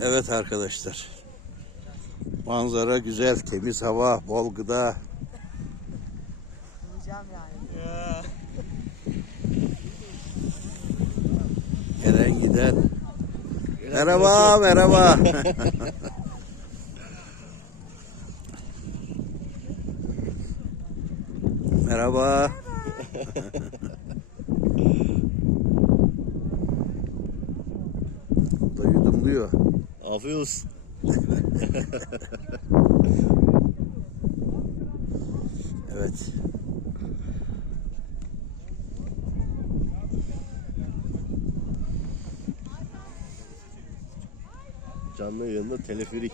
Evet arkadaşlar. Manzara güzel, temiz hava, bol gıda. Gelen giden. Merhaba, merhaba. merhaba. Bu da yudumluyor. Afiyet olsun. Evet. Canlı yayında teleferik.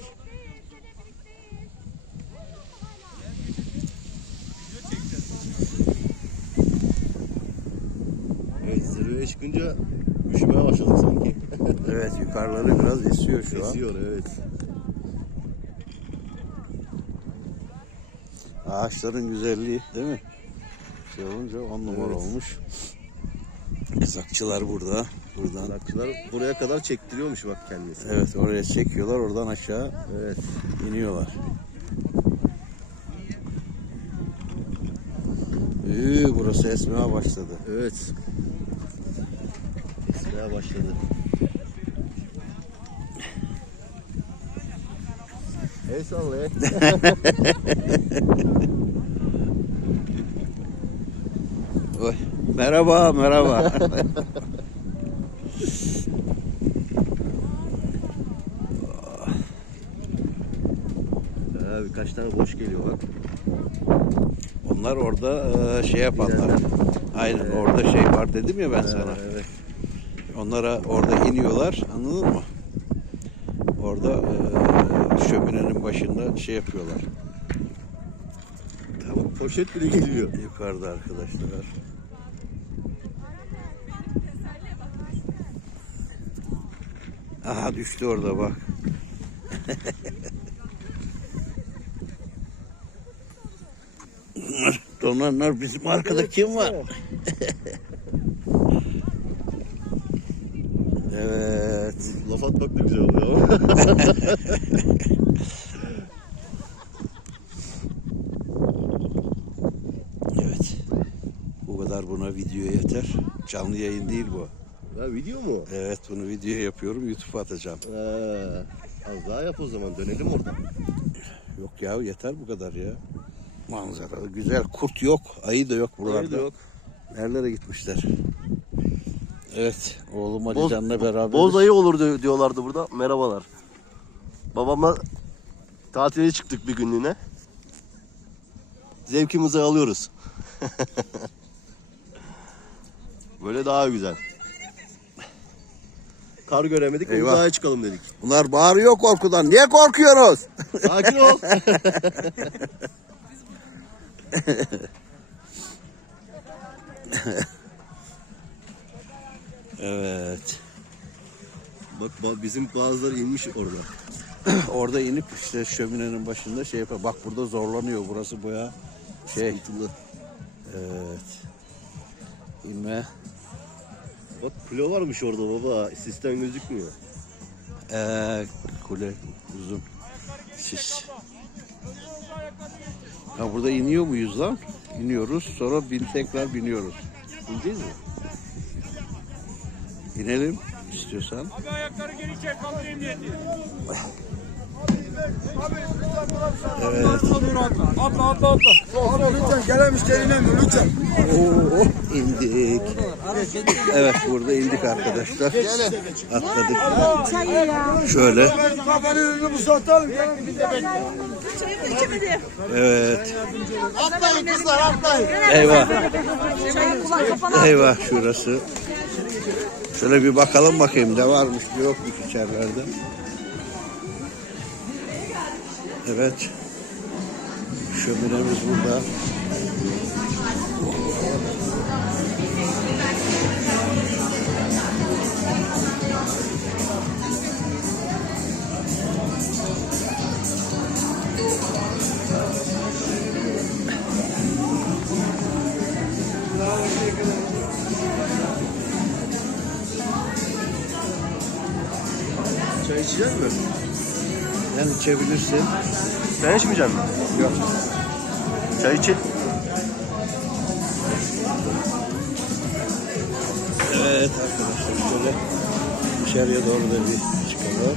Evet zirveye çıkınca üşümeye başladık sanki. Evet, yukarıları biraz esiyor şu an. Esiyor evet. Ağaçların güzelliği değil mi? Şey olunca on numara Evet. olmuş. Kızakçılar burada. Buradan. Sanatçılar buraya kadar çektiriyormuş bak kendisi. Evet oraya çekiyorlar oradan aşağı Evet. iniyorlar. Üü, burası esmeye başladı. Evet. Esmeye başladı. El salla el. Merhaba merhaba. Ha, birkaç tane boş geliyor bak. Onlar orada e, şey yapanlar. Aynen orada şey var dedim ya ben sana. evet. Onlara orada iniyorlar anladın mı? Orada e, şöminenin başında şey yapıyorlar. Tamam, poşet bile geliyor. Yukarıda arkadaşlar. Aha düştü orada bak. Donanlar bizim arkada kim var? evet. Laf atmak da güzel oluyor ama. Evet. Bu kadar buna video yeter. Canlı yayın değil bu. Ha, video mu? Evet bunu video yapıyorum YouTube'a atacağım. Ha, az daha yap o zaman dönelim oradan. Yok ya yeter bu kadar ya. Manzara güzel. Kurt yok. Ayı da yok buralarda. Öyle de yok. Nerelere gitmişler? Evet. Oğlum Ali Boz- Can'la beraber. Boz ayı olur diyor- diyorlardı burada. Merhabalar. Babamla tatile çıktık bir günlüğüne. Zevkimizi alıyoruz. Böyle daha güzel. Kar göremedik, Eyvah. Çıkalım dedik. Bunlar bağırıyor korkudan. Niye korkuyoruz? Sakin ol. Evet. Bak ba- bizim bazıları inmiş orada. Orada inip işte şöminenin başında şey yapıyor. Bak burada zorlanıyor. Burası baya şey. Sıkıntılı. Evet. İnme. Bak kule varmış orada baba. Sistem gözükmüyor. Ee, kule uzun. Sis. Ha burada iniyor muyuz lan? İniyoruz. Sonra bin tekrar biniyoruz. İneceğiz mi? İnelim istiyorsan. Abi ayakları geri çek kaldır emniyeti. Evet. Atla atla atla. Abi lütfen gelen müşteri inemiyor lütfen. Oo, indik. Evet burada indik arkadaşlar. Atladık. Şöyle. Evet. Atlayın kızlar atlayın. Eyvah. Eyvah şurası. Şöyle bir bakalım bakayım ne varmış ne yokmuş içerilerde. Evet. Şöminemiz burada. İçecek mi? Yani içebilirsin. Sen içmeyecek misin? Yok. Çay için. Evet arkadaşlar şöyle dışarıya doğru da bir çıkalım.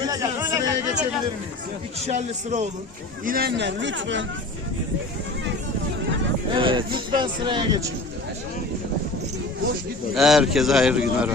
Lütfen sıraya geçebilir miyiz? İkişerli sıra olun. İnenler lütfen. Evet, lütfen sıraya geçin. Boş gitmeyin. Herkese hayırlı günler.